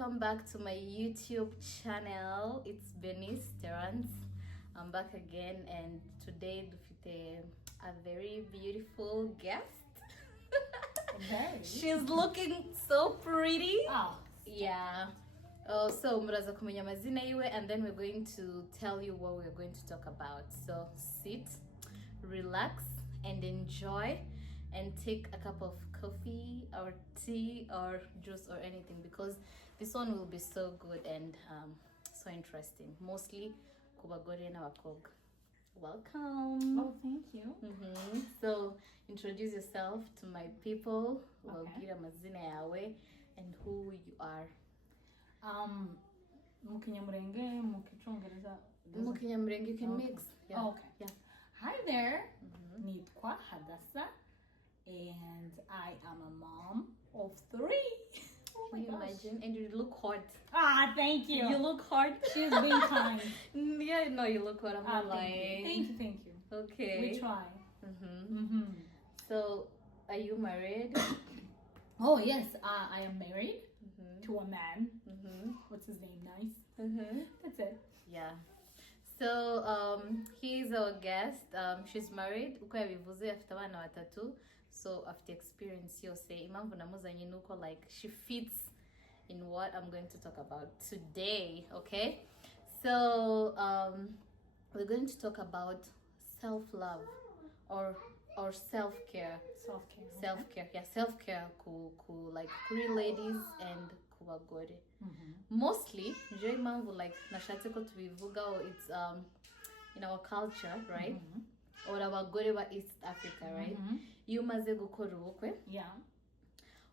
welcome back to my YouTube channel. It's Bernice Terrence. I'm back again, and today with a very beautiful guest. Okay. She's looking so pretty. Oh. Yeah. So muraza kumenya amazina yiwe, and then we're going to tell you what we're going to talk about. So sit, relax, and enjoy, and take a cup of coffee or tea or juice or anything, because this one will be so good and so interesting. Mostly kubagore na bakobwa. Welcome. Oh, thank you. So introduce yourself to my people. Okay. Wagira mazina yawe and who you are. Mukinyamurenge, Mukichongereza. Mukinyamurenge, you can mix. Yeah. Oh, okay. Yeah. Hi there. Nitwa Hadassah, and I am a mom of 3. Oh Can my you gosh. imagine? And you look hot. Ah, thank you. You look hot. She's being kind. Yeah, no, you look hot. I'm not lying. Thank you. Okay. We try. So, are you married? Oh yes, I am married to a man. What's his name? Nice. That's it. Yeah. So, he's our guest. She's married. Uko yabivuze afite abana batatu. So, after experience yose, impamvu namuzanye nuko like she fits in what I'm going to talk about today. Okay. So, we're going to talk about self-love or self-care. Self-care. Self-care. Yeah, self-care like kuri ladies and kubagore. Mostly, njye impamvu like nashatse ko tubivuga, it's in our culture, right? Or abagore ba East Africa, right? Iyo umaze gukora ubukwe, Yeah.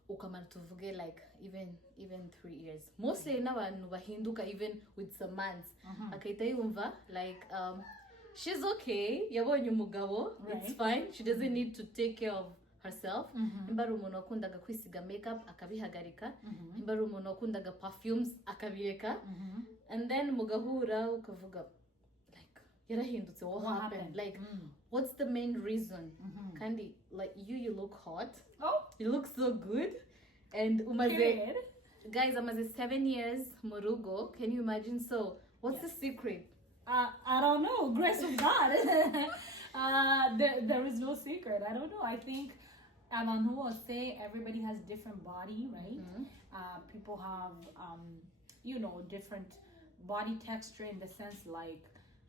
ukamara tuvuge like even 3 years. Mostly n'abantu bahinduka even with some months. Akahita yumva like she's okay, yabonye umugabo, it's fine. She doesn't need to take care of herself. Nimba ari umuntu wakundaga kwisiga makeup akabihagarika, nimba ari umuntu wakundaga perfumes akabireka, and then mugahura ukavuga like yarahindutse, what happened? Like what's the main reason? Kandi like you look hot. Oh. You look so good. And umaze, guys, amaze 7 years murugo. Can you imagine? So what's the secret? I don't know. Grace of God. There is no secret. I don't know. I think who will say everybody has different body, right? People have different body texture, in the sense like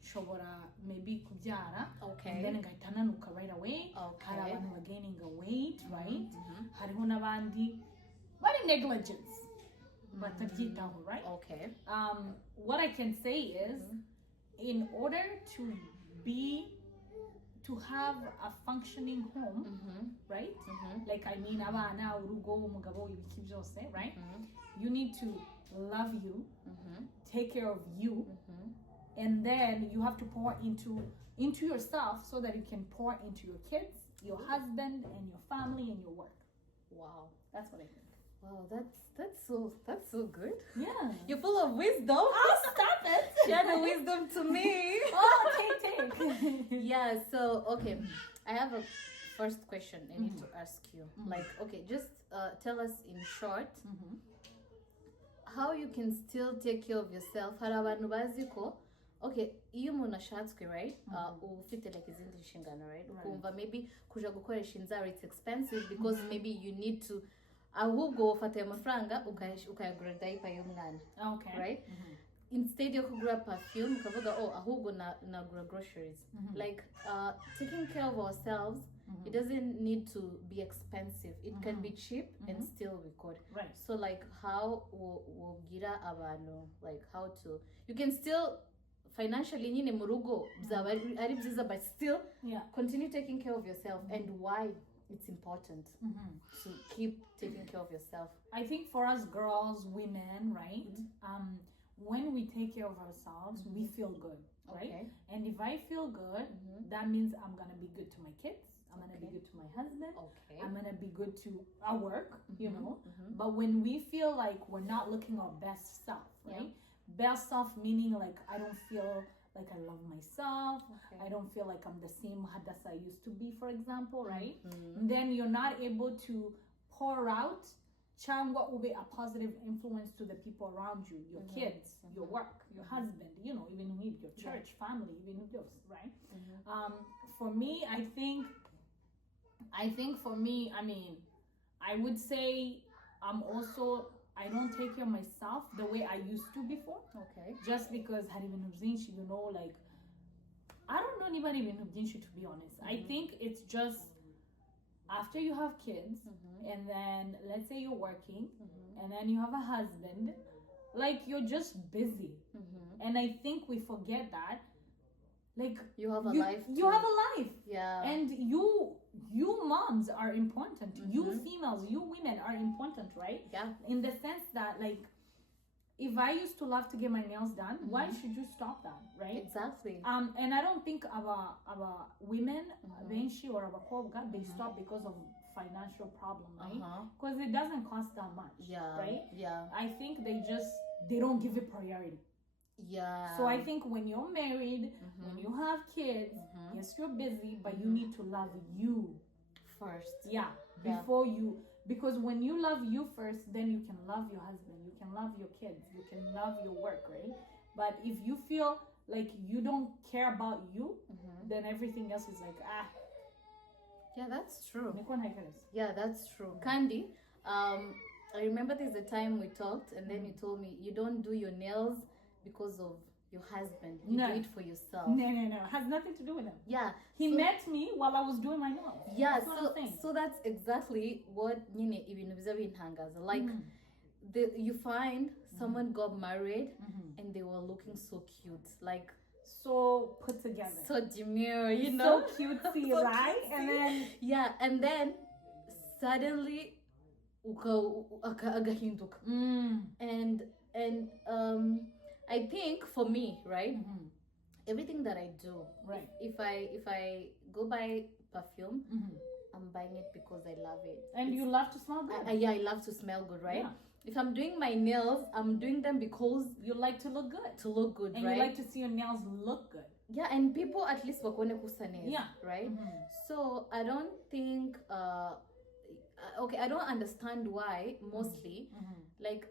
shobora maybe kubyara, and then ngahitananuka right away. Hari abantu are gaining a weight, right? Hariho n'abandi bari negligence, batabyitaho, right? Okay. What I can say is, in order to have a functioning home, right? Like abana, urugo, umugabo, ibiki byose, right? You need to love you, take care of you, and then you have to pour into yourself so that you can pour into your kids, your husband, and your family, and your work. Wow. That's what I think. Wow, that's so good. Yeah. You're full of wisdom. Oh, stop it. Share the wisdom to me. Oh, take. Yeah, so okay. I have a first question I need to ask you. Like, okay, just tell us in short how you can still take care of yourself. Hari abantu bazi ko, okay, iyo umuntu ashatswe, right? Ufite like izindi nshingano, right? Ukumva maybe kuja gukoresha inzara, it's expensive because maybe you need to ahubwo ufata amafaranga ukayagura diaper y'umwana. Okay. Right? Instead yo kugura perfume ukavuga ahubwo nagura groceries. Like taking care of ourselves, it doesn't need to be expensive. It can be cheap and still be good. Right. So like how wogira abantu, like how to, you can still financially nyine murugo bizaba ari byiza, but still continue taking care of yourself. And why it's important to keep taking care of yourself. I think for us girls, women, right? When we take care of ourselves, we feel good, right? Okay. And if I feel good, that means I'm gonna be good to my kids. I'm gonna be good to my husband. Okay. I'm gonna be good to our work, you know. But when we feel like we're not looking our best self, right? Best self meaning like I don't feel like I love myself. I don't feel like I'm the same Hadassah I used to be, for example, right? And then you're not able to pour out cyangwa ube a positive influence to the people around you, your kids, your work, your husband, you know, even your church, family, even those, right? For me, I think for me, I mean, I would say I don't take care of myself the way I used to before. Okay. Just because had even you know, like, I don't know anybody even to be honest. I think it's just after you have kids and then let's say you're working and then you have a husband, like you're just busy. And I think we forget that. Like you have a life. You have a life. Yeah. And you moms are important. You females, you women are important, right? Yeah. In the sense that, like, if I used to love to get my nails done, why should you stop that, right? Exactly. And I don't think our women, benshi or abakobwa, they stop because of financial problem, right? Because it doesn't cost that much. Yeah. Right? Yeah. I think they don't give it priority. Yeah. So I think when you're married, when you have kids, yes, you're busy, but you need to love you first. Yeah. Before you, because when you love you first, then you can love your husband, you can love your kids, you can love your work, right? But if you feel like you don't care about you, then everything else is like, Yeah, that's true. Yeah, Yeah, that's true. Candy, I remember there's a time we talked and then you told me you don't do your nails because of your husband. You do it for yourself. No. It has nothing to do with him. Yeah. He met me while I was doing my nails. Yeah, so that's exactly what like you find someone got married and they were looking so cute, like so put together, so demure, you know, so cutesy, so right? Cutesy. And then suddenly agahinduka. And I think for me, right, everything that I do, right, if I go buy perfume, I'm buying it because I love it. And you love to smell good. I love to smell good, right? Yeah. If I'm doing my nails, I'm doing them because you like to look good. And right? You like to see your nails look good. Yeah, and people at least wakone kusa nails, right? So I don't think okay, I don't understand why mostly like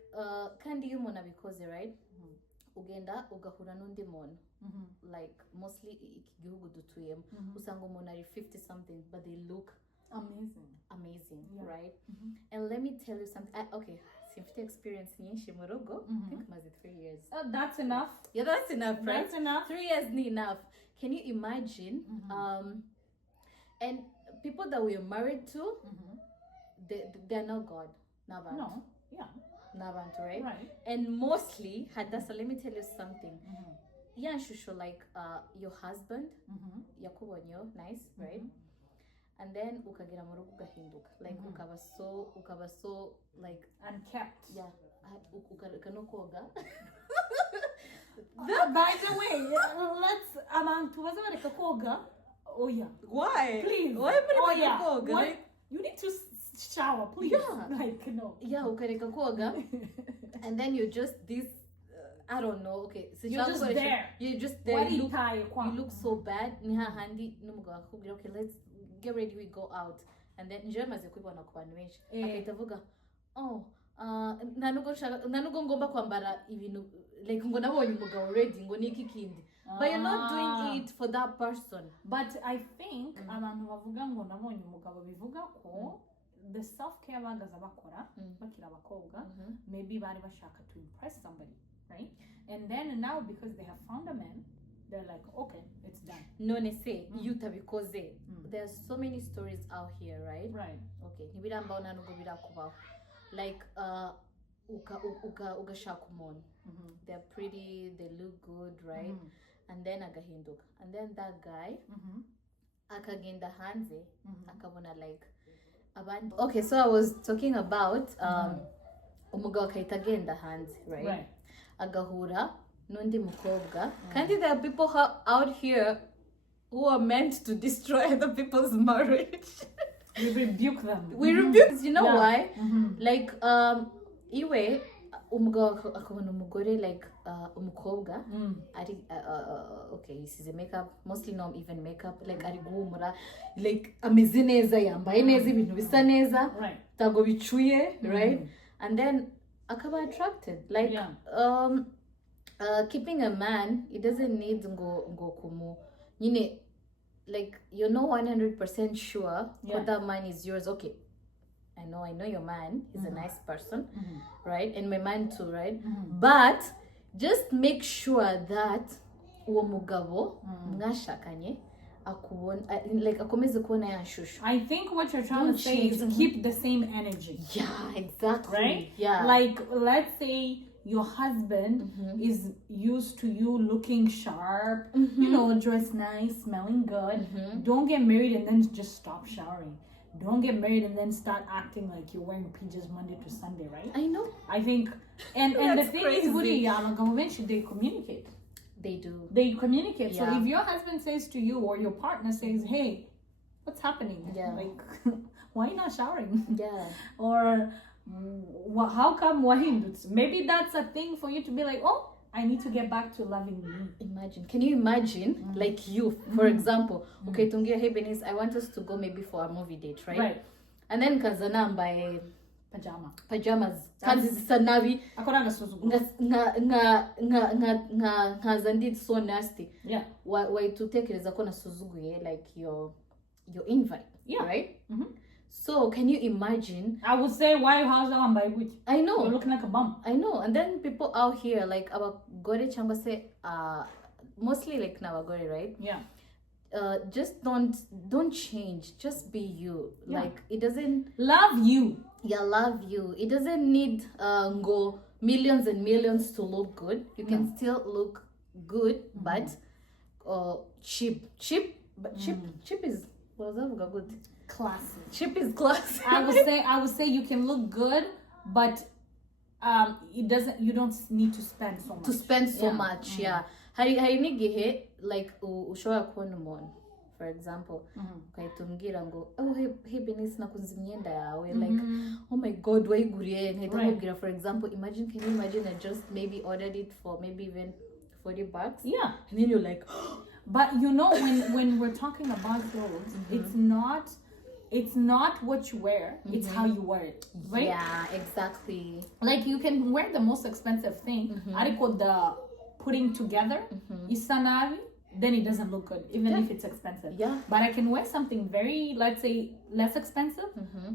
kandi yumona because right? Ugenda ugahura n'undi muntu, like mostly igihugu dutuyemo usanga umuntu ari 50 something but they look amazing, right? And let me tell you something. Okay, simfite experience nyinshi mu rugo. I think maze 3 years. That's enough. Yeah, that's enough, right? That's enough. 3 years ni enough. Can you imagine? And people that we are married to, they're not God. Nabantu. No. Yeah. Nabantu, right? Right. And mostly, Hadassah, let me tell you something. Yeah, Shusho, like your husband, yakubonyo, nice, right? And then ukagira mu rugo ugahinduka, like ukaba so like unkept. Yeah, ukanokoga. By the way, let's tuwaza bareka koga. Oh yeah. Why? Please. Why koga? What? You need to shower, please. Yeah. Like no. Yeah, ukareka koga. And then you're just this I don't know. Okay, so you're just there. You look so bad. Okay, let's get ready. We go out, and then njemaze kwibona ku bantu benshi. Akahitavuga, oh, nanugo ngomba kwambara ibintu like ngo nabonye umugabo ready ngo niki kindi. But you're not doing it for that person. But I think abantu bavuga ngo nabonye umugabo bivuga ko the self-care bagaza bakora bakira abakobwa maybe bari bashaka to impress somebody. Right? And then now because they have found a man, they're like, okay, it's done. None say yuta because there's so many stories out here, right? Right. Okay. Nibiramba nanugo birakubaho. Like ugashaka umuntu. They're pretty, they look good, right? And then agahinduka. And then that guy akagenda hanze akabona like abandi. Okay, so I was talking about umugabo akahita hanze, right? Agahura n'undi mukobwa. Kandi there are people out here who are meant to destroy other people's marriage. We rebuke them. We rebuke. You know why? Like iwe umugabo akabona umugore like umukobwa ari okay, yisize makeup, mostly not even makeup, like ari guhumura, like ameze neza, yambaye neza, ibintu bisa neza, right? Tago bicuye, right? and then akaba attracted. Like keeping a man, it doesn't need go kumu. Like you're not 100% sure that man is yours. Okay, I know your man. He's a nice person, right? And my man too, right? But just make sure that uwo mugabo mwashakanye like akomeze kuona ya shushu. I think what you're trying to say is keep the same energy. Yeah, exactly. Right? Yeah. Like let's say your husband is used to you looking sharp, you know, dressed nice, smelling good. Don't get married and then just stop showering. Don't get married and then start acting like you're wearing PJs Monday to Sunday, right? I know. I think, and the thing is, eventually they communicate. They do. They communicate. Yeah. So if your husband says to you or your partner says, "Hey, what's happening? Yeah. Like, why are you not showering? Yeah. Or how come wahindutsu? Maybe that's a thing for you to be like, oh, I need to get back to loving me." Can you imagine, like you, for example, okay, Tungia, hey Benis, I want us to go maybe for a movie date, right? Right. And then kazana by pajamas. Kazi sanabi. Akoranga suzugu. Nga indeed so nasty. Yeah. Why to take it as a kona suzugu, like your invite. Yeah. Right? So can you imagine? I would say, why how's that one by which? I know. You're looking like a bum. I know. And then people out here, like our gore chamba say, mostly like Navagore, right? Yeah. Just don't change. Just be you. Yeah. Like it doesn't love you. Yeah, love you. It doesn't need go millions and millions to look good. You can still look good, but cheap. But cheap is good. Classy. Cheap is classy. I would say you can look good, but it doesn't. You don't need to spend so much. To spend so much, yeah. Hainigihe like ushoya kuonumon, for example. Okay, tumgira ngo, oh hey Benis nakunzimyenda yawe, like oh my god, why gurie? Right. For example, can you imagine I just maybe ordered it for maybe even $40? Yeah. And then you're like, but you know when we're talking about clothes, it's not what you wear, it's how you wear it, right? Yeah, exactly. Like you can wear the most expensive thing, ariko the putting together, isanavi, then it doesn't look good, even if it's expensive. Yeah. But I can wear something very, let's say, less expensive,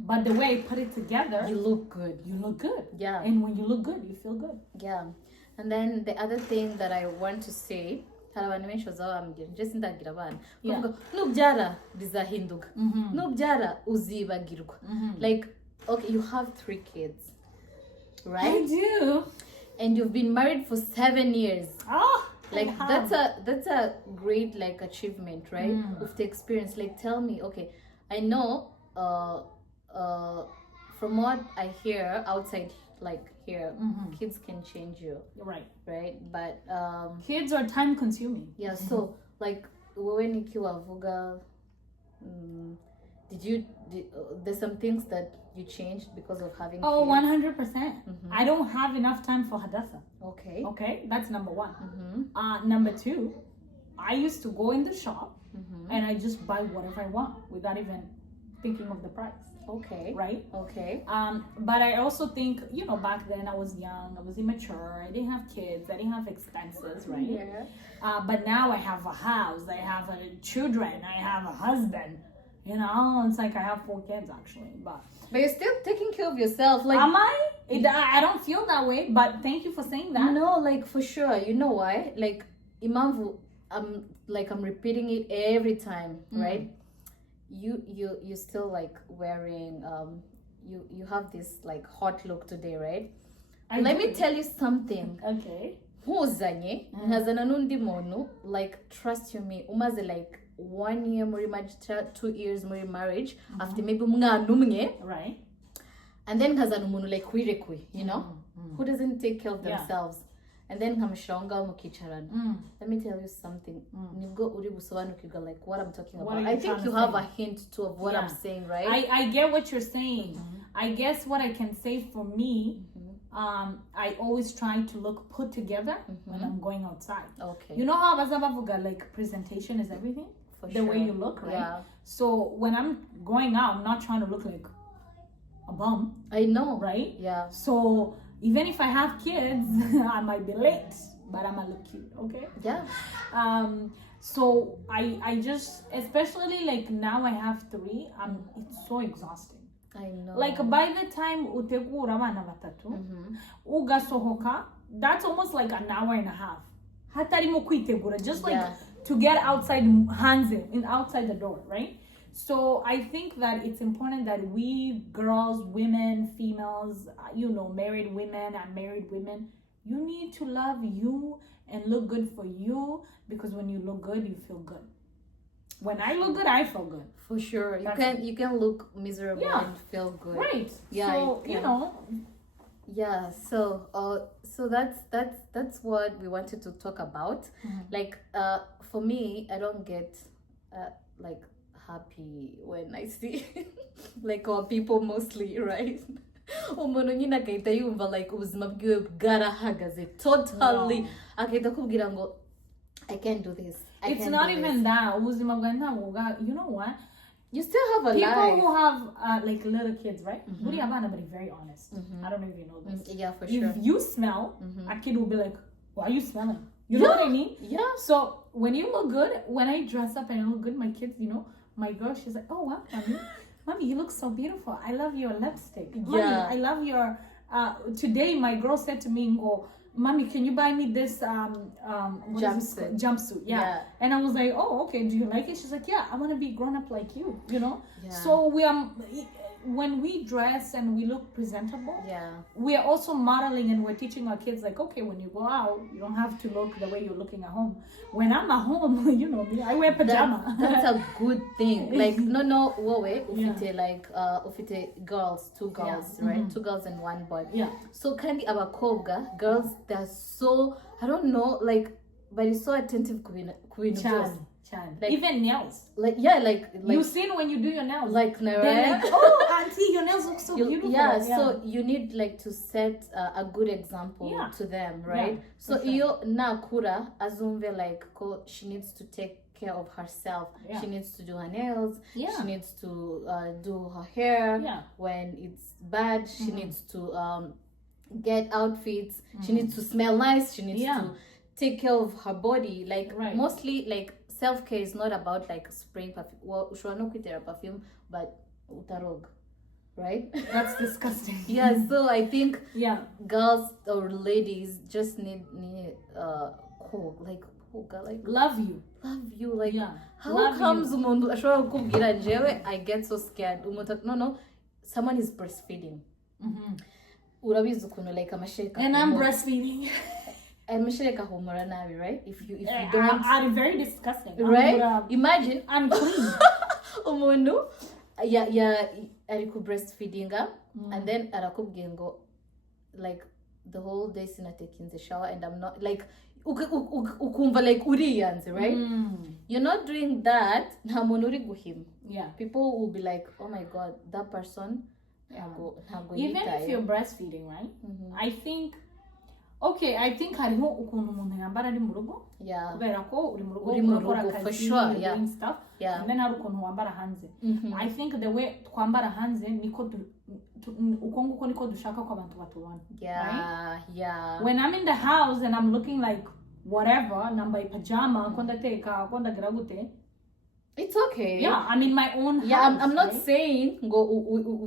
but the way I put it together, you look good. You look good. Yeah. And when you look good, you feel good. Yeah. And then the other thing that I want to say, just nubyara bizahinduka nubyara uzibagirwa. Like, okay, you have 3 kids, right? I do. And you've been married for 7 years. Oh, like that's a great like achievement, right? With the experience. Like, tell me, okay, I know from what I hear outside, like here, kids can change you, right? But kids are time consuming. Yeah. So like when nikiwa vuga, there's some things that you changed because of having kids? 100%. I don't have enough time for Hadassah. Okay, that's number 1. Number 2, I used to go in the shop and I just buy whatever I want without even thinking of the price. Okay. Right? Okay. But I also think, you know, back then I was young, I was immature, I didn't have kids, I didn't have expenses, right? Yeah. But now I have a house, I have children, I have a husband. You know, it's like I have 4 kids actually, but you're still taking care of yourself. Like, am I? I don't feel that way, but thank you for saying that. No, like for sure. You know why? Like, Imamvu, I'm repeating it every time, right? You still like wearing you have this like hot look today, right? Let me tell you something. Okay. Huzanye ngazana nundi monu, like trust you me, umaze like 1 year muri marriage, 2 years muri marriage, after maybe munganu mnye, right? And then ngazana umuntu like wirekwe, you know, who doesn't take care of themselves. And then kamshonga mukicharana. Let me tell you something. Nibwo uri busobanukirwa like what I'm talking about. I think you have a hint too of what I'm saying, right? I get what you're saying. I guess what I can say for me, I always try to look put together when I'm going outside. Okay. You know how Bazabavuga, like presentation is everything? The way you look, right? Yeah. So when I'm going out, I'm not trying to look like a bum, I know. right? Yeah. So even if I have kids, I might be late, but I'm gonna look cute, okay? Yeah. So I just, especially like now I have 3, it's so exhausting. I know. Like by the time utegura abana batatu, ugasohoka, that's almost like an hour and a half. Hatarimo kwitegura, just like to get outside outside the door, right? So I think that it's important that we girls, women, females, married women, unmarried women, you need to love you and look good for you, because when you look good, you feel good. When I look good, I feel good. For sure. You can look miserable and feel good. Right. Yeah. So, Yeah, so that's what we wanted to talk about. Like for me, I don't get like happy when I see like our people mostly, right? Umuntu nyine akahita yumva like ubuzima bwiwe bwarahagaze totally, akahita akubwira ngo I can't do this. It's not even that. Ubuzima bwawe ntabwo you know what? You still have a people life. Who have like little kids, right? Buriya abana bari very honest. I don't know if you know this. Yeah, for sure. If you smell, a kid will be like, "Why are you smelling?" You know what I mean? Yeah. So when you look good, when I dress up and I look good, my kids, my girl, she's like, "Oh wow, mommy, you look so beautiful. I love your lipstick. Mommy, I love your." Today, my girl said to me, "Go, mommy, can you buy me this jumpsuit?" Yeah. And I was like, "Oh, okay. Do you like it?" She's like, "Yeah, I want to be grown up like you." Yeah. So when we dress and we look presentable, we are also modeling and we're teaching our kids like, okay, when you go out, you don't have to look the way you're looking at home. When I'm at home, you know me, I wear pajama. That's a good thing. Like ufite like ufite girls, 2 girls, right? 2 girls and 1 boy. Yeah. So kandi abakobwa, girls, they're so, I don't know, like, but it's so attentive ku bintu byose. Like, even nails. Like you've seen when you do your nails. Like, they're like, oh, auntie, your nails look so beautiful. So you need like to set a good example to them, right? So iyo nakura azumve like she needs to take care of herself. She needs to do her nails. She needs to do her hair when it's bad. She needs to get outfits. She needs to smell nice. She needs to take care of her body. Like mostly like self-care is not about like spraying perfume. Well, ushobora no perfume, but utarog, right? That's disgusting. So I think girls or ladies just need like love you, like how love comes umuntu ashobora kukubwira njyewe I get so scared no someone is breastfeeding urabizi ukuntu like amasheka and I'm breastfeeding. Amasheka humura nabi, right? If you don't, I'm very disgusting, right? Imagine unclean. Umuntu ari ku breastfeedinga and then arakubwiye ngo like the whole day sinatekinze shower and I'm not like ukumva like uriyanze, right? You're not doing that, nta muntu uri guhima. People will be like, oh my god, that person even if you're breastfeeding, right? I think hariho ukuntu umuntu yambara ari mu rugo kubera ko uri mu rugo ukora akazi doing stuff and then hari ukuntu wambara hanze. I think the way twambara hanze niko uko nguko niko dushaka ko abantu batubona, right? When I'm in the house and I'm looking like whatever, nambaye pajama ko ndateka ko ndagira gute, it's okay. I'm in my own house. I'm not saying go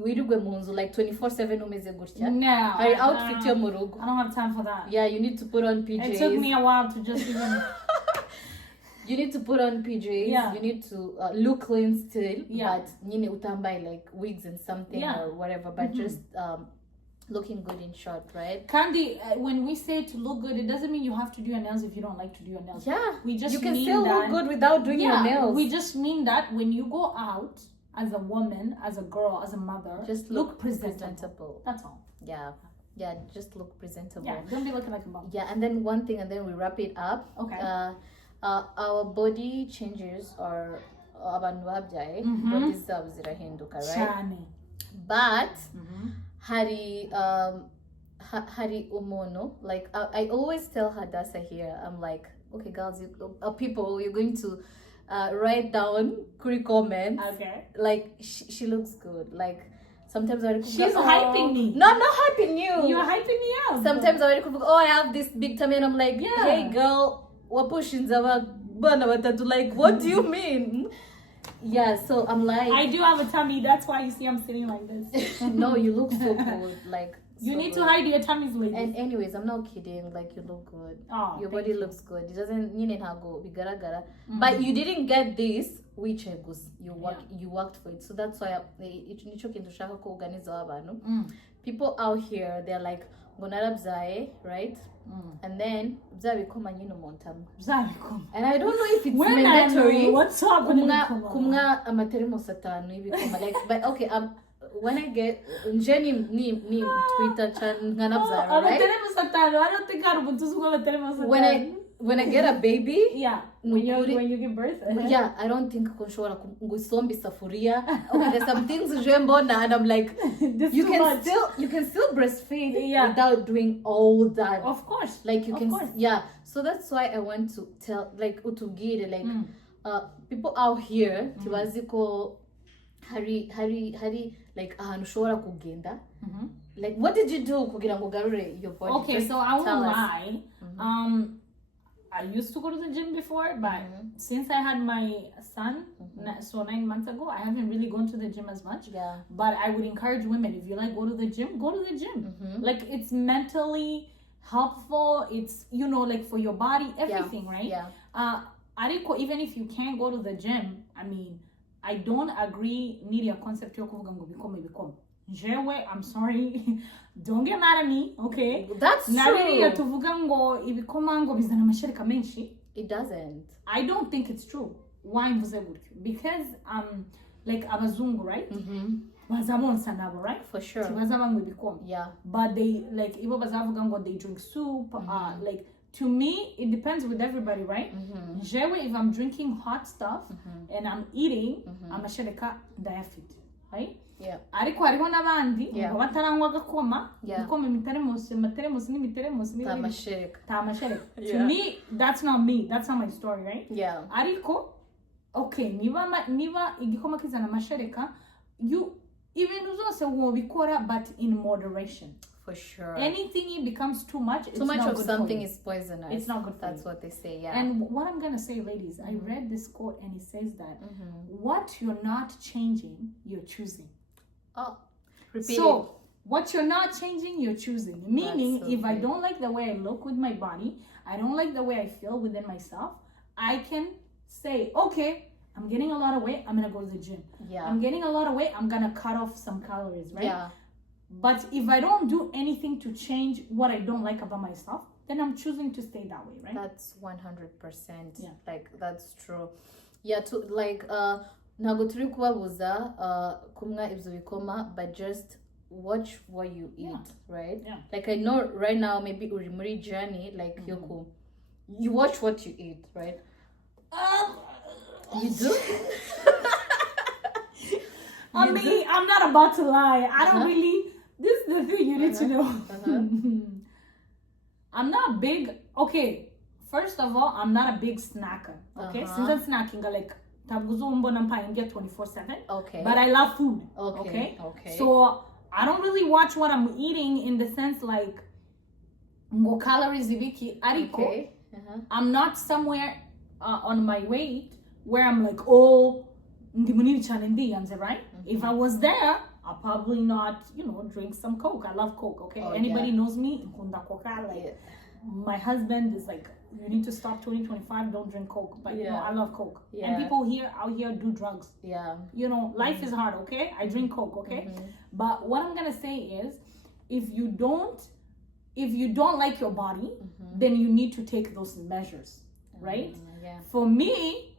wirigwe mu nzu like 24/7 umeze gutya. No. Hari outfit yo mu rugo. I don't have time for that. You need to put on PJs. It took me a while to just even you need to put on PJs. You need to look clean still, but nyine utambaye like wigs and something or whatever, but just looking good in short, right? Candy, when we say to look good, it doesn't mean you have to do your nails if you don't like to do your nails. You can still look good without doing your nails. We just mean that when you go out as a woman, as a girl, as a mother, just look presentable. That's all. Just look presentable. Don't be looking like a mom. And then one thing, and then we wrap it up. Okay. Our body changes or abantu babyaye body zabo zirahinduka, right? But hari umono, like I always tell Hadassah here, I'm like, okay girls, people, you're going to write down quick comments. Okay. Like she looks good, like Sometimes I She's hyping me. No, I'm not hyping you. You're hyping me up. Sometimes I I have this big tummy, and I'm like, Yeah. hey girl, what pushing like, what do you mean? Yeah, so I'm like, I do have a tummy. That's why you see I'm sitting like this. no, you look so good. Like, you so need to good. hide your tummies, ladies. And anyways, I'm not kidding. Like, you look good. Oh, Your body looks good. It doesn't you need to go gara. Mm. But you didn't get this, which you worked for it. So that's why people out here, they're like, right? And then and I don't know if it's when mandatory. What's up? Like, but okay, when I get Jenny ni Twitter nganabza, right? I don't think When I get a baby, yeah, when you give birth, yeah, I don't think konshora ngusombi safuria. Okay, there's some things jembona, and I'm like, you can still breastfeed without doing all that. Of course, like you can, yeah. So that's why I want to tell like utugire like people out here tiwaziko hari like ahanushora kugenda. Like, what did you do kugira ngo garure your body? Okay, just so I won't lie. Mm-hmm. I used to go to the gym before, but since I had my son, so 9 months ago, I haven't really gone to the gym as much. Yeah. But I would encourage women, if you like, go to the gym, go to the gym. Like, it's mentally helpful. It's, you know, like for your body, everything, right? Yeah. Ariko, even if you can't go to the gym, I mean, I don't agree need your concept yo kuvuga ngo become. Jewe, I'm sorry. Don't get mad at me, okay? That's true. It doesn't. I don't think it's true. Why? Because like abazungu, right? Right? For sure. Yeah. But they like they drink soup. Like, to me, it depends with everybody, right? Jewe, if I'm drinking hot stuff and I'm eating, I'm a shereka diaphyte, right? Yeah. Ariko hariho n'abandi ngo batarangwa gakoma gukoma imiteremusi n'imiteremusi tamashereka. To me, that's not me. That's not my story, right? Yeah. Ariko, okay, niba igikoma kizana amashereka, you even uzose wobikora, but in moderation. For sure. Anything it becomes too much. Too much of something is poisonous. It's not good for That's what they say, yeah. And what I'm gonna say, ladies, I read this quote and it says that what you're not changing, you're choosing. Oh, repeat so it. what you're not changing, you're choosing. Meaning, if I don't like the way I look with my body, I don't like the way I feel within myself, I can say, okay, I'm getting a lot of weight, I'm gonna go to the gym. Yeah. I'm getting a lot of weight, I'm gonna cut off some calories, right? Yeah. But if I don't do anything to change what I don't like about myself, then I'm choosing to stay that way, right? That's 100%. Yeah. Like, that's true. Yeah, to like ntago turi kubabuza kumwa ibyo bikoma, but just watch what you eat, right? Yeah. Like, I know right now maybe uri muri journey, like you watch what you eat, right? You do? I mean, I'm not about to lie. I don't really. This is the thing you need to know. I'm not big. Okay, first of all, I'm not a big snacker. Okay, since I'm snacking, like tabguzumbo nampa get 24/7. Okay. But I love food. Okay. So I don't really watch what I'm eating in the sense like ngo calories ibiki ariko. Okay. I'm not somewhere on my weight where I'm like, oh, right? If I was there, I'll probably not, drink some Coke. I love Coke, okay? Anybody knows me, my husband is like, you need to stop 2025, don't drink Coke. But I love Coke. Yeah. And people out here do drugs. Yeah. Life is hard, okay? I drink Coke, okay? But what I'm gonna say is, if you don't like your body, then you need to take those measures, right? Yeah. For me,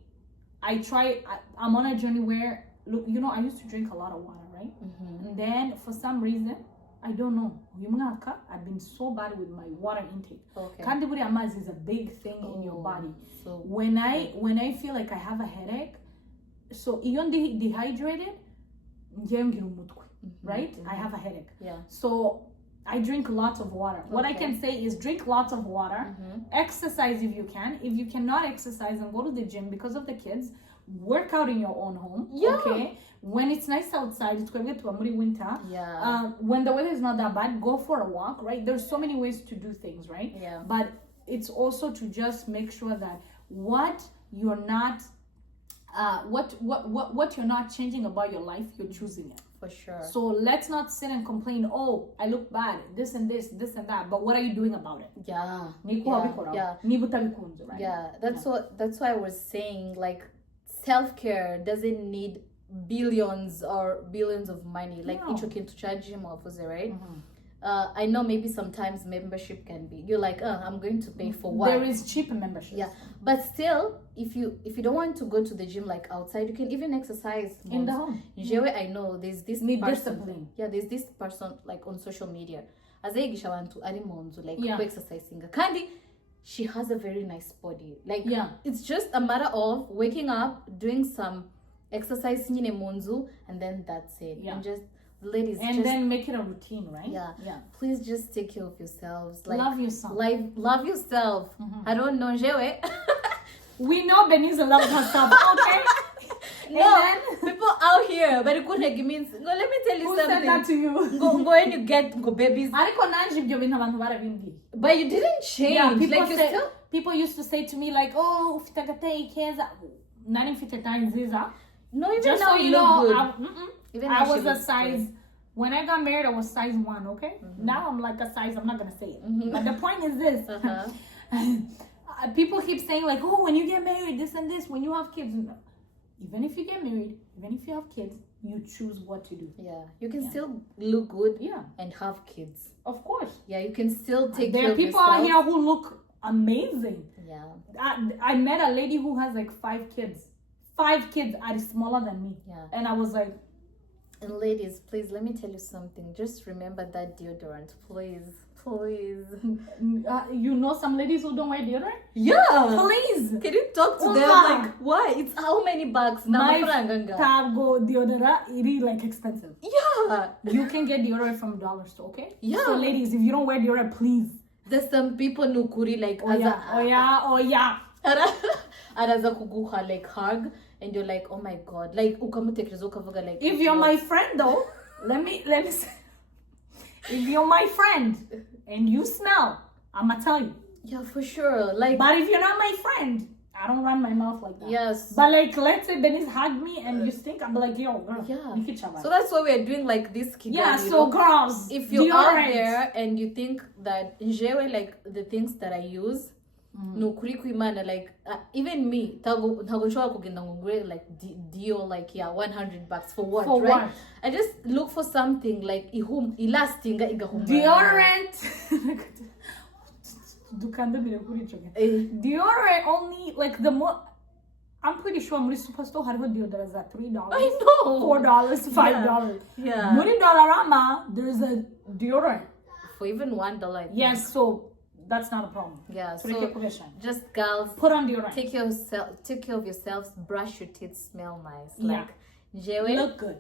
I'm on a journey where, look, I used to drink a lot of water, right? And then for some reason, I don't know, I've been so bad with my water intake. Okay. Kandiburi amaz is a big thing in your body. So when I feel like I have a headache, so even dehydrated, right? I have a headache. Yeah. So I drink lots of water. What I Okay. can say is drink lots of water, exercise if you can. If you cannot exercise and go to the gym because of the kids, work out in your own home. Yeah. Okay. When it's nice outside, it's going to winter. Yeah. When the weather is not that bad, go for a walk. Right. There's so many ways to do things. Right. Yeah. But it's also to just make sure that what you're not, what you're not changing about your life, you're choosing it. For sure. So let's not sit and complain, oh, I look bad, this and this and that. But what are you doing about it? Yeah. Yeah. Right? Yeah. That's why I was saying, like, self-care doesn't need billions of money. Like, No. icho kintu cha gym wavuze, right? I know maybe sometimes membership can be, you're like, I'm going to pay for what? There is cheap membership. Yeah, but still, if you don't want to go to the gym like outside, you can even exercise In the home. Njewe, I know there's this Need person. discipline. Yeah, there's this person like on social media. Azayigisha abantu ari munzu like Yeah. exercising. Kandi, she has a very nice body. Like, Yeah. it's just a matter of waking up, doing some exercise nyine munzu, and then that's it. Yeah. And just ladies, And just, then make it a routine, right? yeah, Yeah. please just take care of yourselves. Like, Love yourself. love yourself. I don't know, Njewe. We know Beniza loves herself, okay? No, And then, people out here, but it couldn't means. Go, let me tell you who something. said that to you? Go and you get babies, Ariko nanje ibyo bintu abantu barabindi. but you didn't change. Yeah, people like you say, still. people used to say to me like, oh, ufite agateye keza. Nari mfite tayi nziza. No, even Just now so you you look know, good. Even now I she was a looks size. good. When I got married, I was size 1. Okay. Now I'm like a size. I'm not gonna say it. But the point is this: people keep saying like, oh, when you get married, this and this. When you have kids, no. Even if you get married, even if you have kids, you choose what to do. Yeah, you can still look good. Yeah. And have kids. Of course. Yeah, you can still take There care are of people yourself. out here who look amazing. Yeah. I met a lady who has like 5 kids. 5 kids are smaller than me. Yeah. And I was like, And ladies, please let me tell you something. Just remember that deodorant, please. you know some ladies who don't wear deodorant? Yeah. Please. Can you talk to them? Uza. Like, why? It's how many bucks? My Namafranganga. Tago deodorant, it is like expensive. Yeah. You can get deodorant from dollar store, okay? Yeah. So ladies, if you don't wear deodorant, please. There's some people nukuri like Oh yeah. araza kuguha like hug and you're like, oh my god, like ukamutekereza ukavuga like, If you're my friend though, let me say, if you're my friend and you smell, I'ma tell you. yeah, for sure, like, But if you're not my friend, I don't run my mouth like that. yes, But like, let's say Benis hugged me and you stink, I'm like, yo, girl. yeah. So that's why we're doing like this Kigali, yeah, you so know? girls, If you're out deodorant. there and you think that njewe like the things that I use nukuri kwimana like even me ntago nshobora kugenda ngo ngure like deal like yeah $100 for what, For right? what? I just look for something like ilastinga igahumura. Deodorant. Deodorant only like the more. I'm pretty sure muri superstore had deodorant at $3. I know. $4, $5. Yeah. Muri Dollarama, there's a deodorant. For even $1. I think. Yes, so that's not a problem. Yeah. So So just girls, put on deodorant. take care of yourselves. Brush your teeth. Smell nice. Yeah. Like njewe. Look good.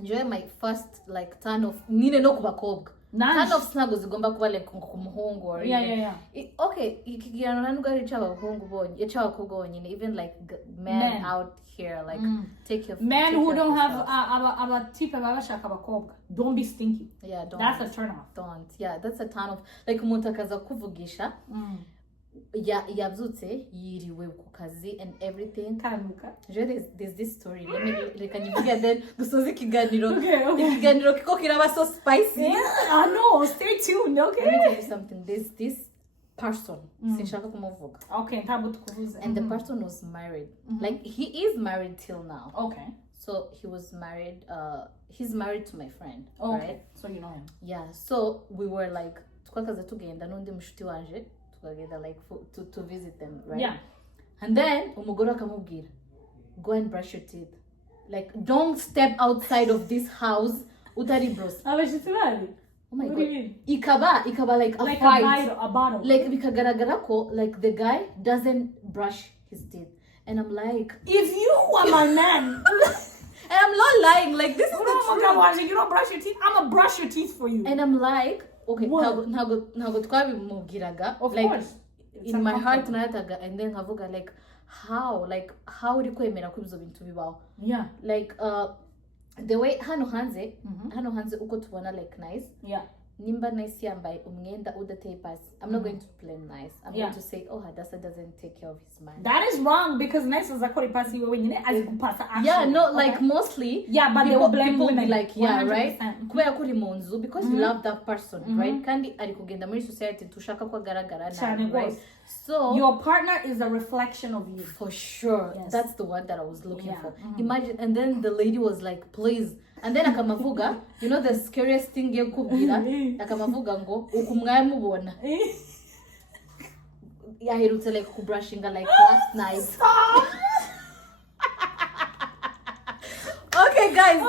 Njewe my first like turn off. Nine no kubakobwa. Turn off snago zigomba kuba like kumuhungu or Yeah. Okay, ikigirana nanugari cy'abahungu bonye, cy'abakobwa bonyine, even like men out here like take care of Men who don't have yourselves. a tip babashaka abakobwa, don't be stinky. Yeah, don't. That's a turn off. Don't. Yeah, that's a turn off. Like umuntu akaza kuvugisha yabyutse yiriwe ku kazi and everything. Karamuka. There's this story. Let me reka nyivuge then dusoze ikiganiro. Okay. Ikiganiro kiko kiraba so spicy. Yeah, I know. Stay tuned, okay? Let me tell you something. There's this person. Sinshaka kumuvuga. Okay, ntabwo tukuvuze. And the person was married. Like he is married till now. Okay. So he was married. He's married to my friend. Okay. Right? So you know him. Yeah. So we were like twakaza tugenda n'undi mushuti wanje tukagenda like to visit them, right? Yeah. And then umugore akamubwira, go and brush your teeth. Like don't step outside of this house utari bros. Abashitsi bari. Oh my What god. do you mean? Ikaba like a Like fight. a bottle. Like bikagaragara ko like the guy doesn't brush his teeth. And I'm like, if you are my man, and I'm not lying, like this is the truth. you don't brush your teeth, I'ma brush your teeth for you. And I'm like, okay, What? ntago twabimubwiraga. Of Like, course. It's in my heart uncomfortable. narataga, and then nkavuga like how uri kwemera ko ibyo bintu bibaho. Yeah. Like the way hano hanze uko tubona like nice. Yeah. Nimba nice yambaye umwenda udateye pasi. I'm not going to blame nice. I'm going to say, oh, Hadassah doesn't take care of his man. That is wrong because nice is akora ipasi wewe nyine azikupasa actually. Yeah, no, like mostly. Yeah, but they will blame women. Like, yeah, 100%. right? Kubera kuri mu nzu because you love that person, right? Kandi ari kugenda muri society tushaka ko agaragara nabi, right? So your partner is a reflection of you. for sure. Yes. That's the word that I was looking Yeah. for. Imagine, and then the lady was like, please. And then akamavuga, you know the scariest thing ye kubwira, akamavuga ngo ukumwaye mubona. Yahirutse like kubrushinga like last night. Stop. Okay, guys,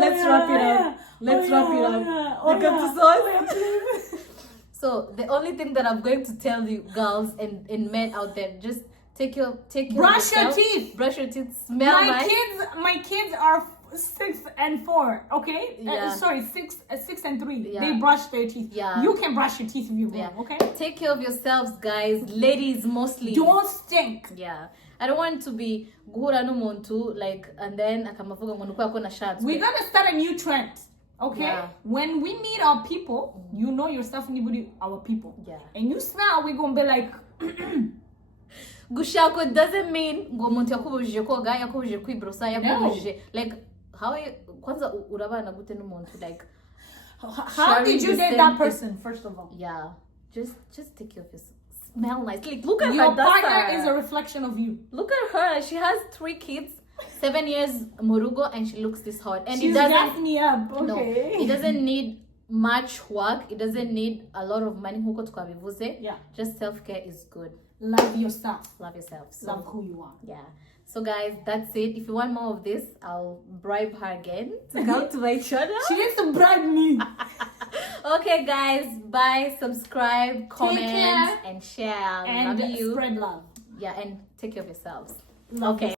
let's wrap it yeah. up. Let's wrap it up. Because the sauce. So the only thing that I'm going to tell you girls and men out there, just take care Brush of yourself. your teeth. Brush your teeth. Smell nice. My kids are 6 and 4. Okay. Yeah. Sorry, 6 and 3. Yeah. They brush their teeth. Yeah. You can brush your teeth if you want. Yeah. Okay. Take care of yourselves, guys. Ladies mostly. Don't stink. Yeah. I don't want to be guhura n'umuntu like and then akamavuga ngo nuko yakona shots. We're gonna start a new trend. Okay. Yeah. When we meet our people, you know yourself and our people. Yeah. And you smell, we're gonna be like. Gushako doesn't mean ngo umuntu yakubujije koga, yakubujije kwibrosa, yakubujije like how kwanza urabana gute n'umuntu like How did you date that person first of all? Yeah. Just take care of yourself. Smell nice. Like look at Your her. partner is a reflection of you. Look at her. She has 3 kids, 7 years morugo, and she looks this hot. And She's it doesn't gas me up. Okay. no, it doesn't need much work. It doesn't need a lot of money. Huko tukabivuze. Yeah. Just self-care is good. Love yourself. Love yourself. So, Love who you are. yeah. So guys, that's it. If you want more of this, I'll bribe her again to come to my channel. She needs to bribe me. Okay, guys. Bye. Subscribe, comment, care. and share. And Love you. spread love. Yeah, and take care of yourselves. Love Okay.